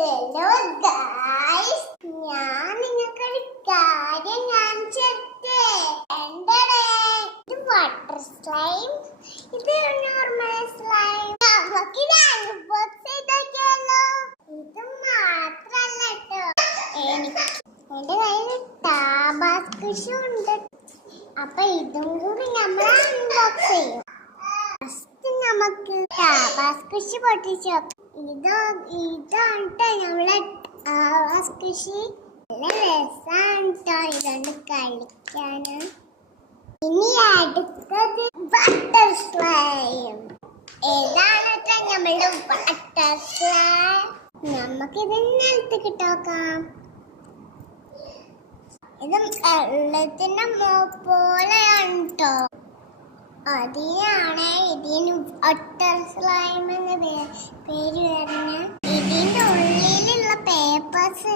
Hello guys, ഞാൻ നിങ്ങൾക്കൊരു കാര്യം കാണിച്ചേ. എന്താണ് ഇത്? Water slime. ഇത് നോർമൽ സ്ലൈം. നമുക്കിത് അൺബോക്സ് ചെയ്തോക്കിയാലോ? ഇത് മാത്രല്ല കേട്ടോ, എന്റെ കയ്യിൽ ടാബാസ്ക് ഉണ്ട്. അപ്പൊ ഇതും കൂടി നമ്മൾ അൺബോക്സ് ചെയ്യും. ഫസ്റ്റ് നമുക്ക് ടാബാസ്ക് പൊട്ടിച്ചോ. ഇതാണ് നമ്മളെ ടാബാസ്ക്. നല്ല രസാണ് ട്ടോ ഇതുകൊണ്ട് കളിക്കാന്. ഇനി അടുത്തത് വാട്ടർ സ്ലൈം. ഏതാണ് നമ്മളുടെ വാട്ടർ സ്ലൈം? നമുക്കിത് നിലത്ത് കിട്ടോക്കാം. ഇത് വെള്ളത്തിന്റെ പോലെയാണ് ട്ടോ. അതിനാണ് ഇതിന് വാട്ടർ സ്ലൈം എന്ന പേര് വരുന്നത്. ഇതിന്റെ ഉള്ളിലുള്ള പേപ്പേഴ്സ്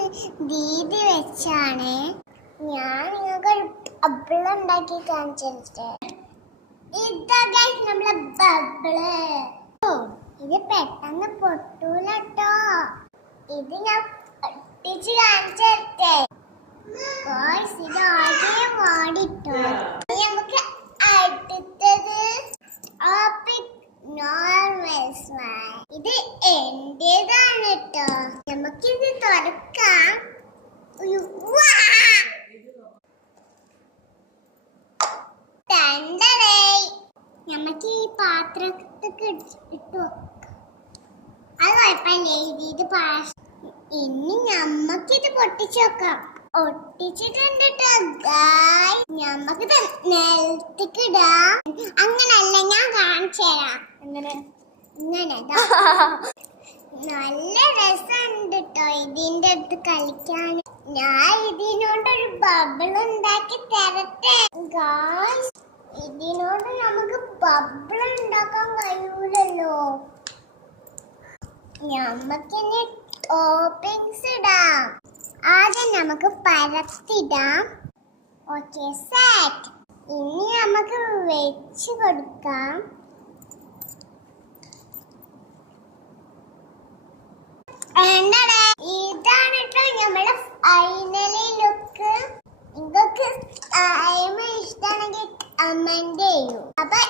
ദീദി വെച്ചാണ്. ഞാൻ നിങ്ങൾക്ക് ബബിൾ ഉണ്ടാക്കി കാണിച്ചിട്ട്. ഇതൊക്കെ നമ്മളെ ബബിള്. ഇത് പെട്ടെന്ന് പൊട്ടൂല ട്ടോ. ഇത് ഞാൻ പൊട്ടിച്ച് കാണിച്ചേ. ഇത് ആദ്യം വാടിട്ടോ. നമുക്ക് അടുത്തത് നോർമൽ സ്ലൈം. ഇത് എന്റേതാണ് ട്ടോ. നമുക്കിത് തുറക്കാം. നമുക്ക് ഈ പാത്രത്തിക്ക് ഇട്ടു വെക്കാം. അത് കുഴപ്പമില്ലേ, ഇത് ഇനി നമ്മക്കിത് പൊട്ടിച്ചു വെക്കാം. ഒട്ടിച്ചിട്ടുണ്ട് ട്ടോ ഗായ്സ്. നമുക്ക് നിലത്തേക്ക് ഇടാം. അങ്ങനല്ല, ഞാൻ കാണിച്ചു തരാം. ഇങ്ങനെ നല്ല രസമുണ്ട് ട്ടോ ഇതിന്റെ അടുത്ത് കളിക്കാൻ. ഞാൻ ഇതിനോണ്ടൊരു ബബിൾ ഉണ്ടാക്കി തരട്ടെ ഗായ്സ്. ഇതിനോട് നമുക്ക് ബബിൾ ഉണ്ടാക്കാൻ കഴിയൂലല്ലോ. നമുക്കിനി ടോപ്പിങ്സ് ഇടാം. ആദ്യം നമുക്ക് പരത്തിടാം. Okay, set. ഇനി നമുക്ക് വെച്ച് കൊടുക്കാം. ഇതാണ് കേട്ടോ നമ്മുടെ ഫൈനലി ലുക്ക്. നിങ്ങൾക്ക് ഇഷ്ടമാണെങ്കിൽ കമന്റ് ചെയ്യൂ. അപ്പൊ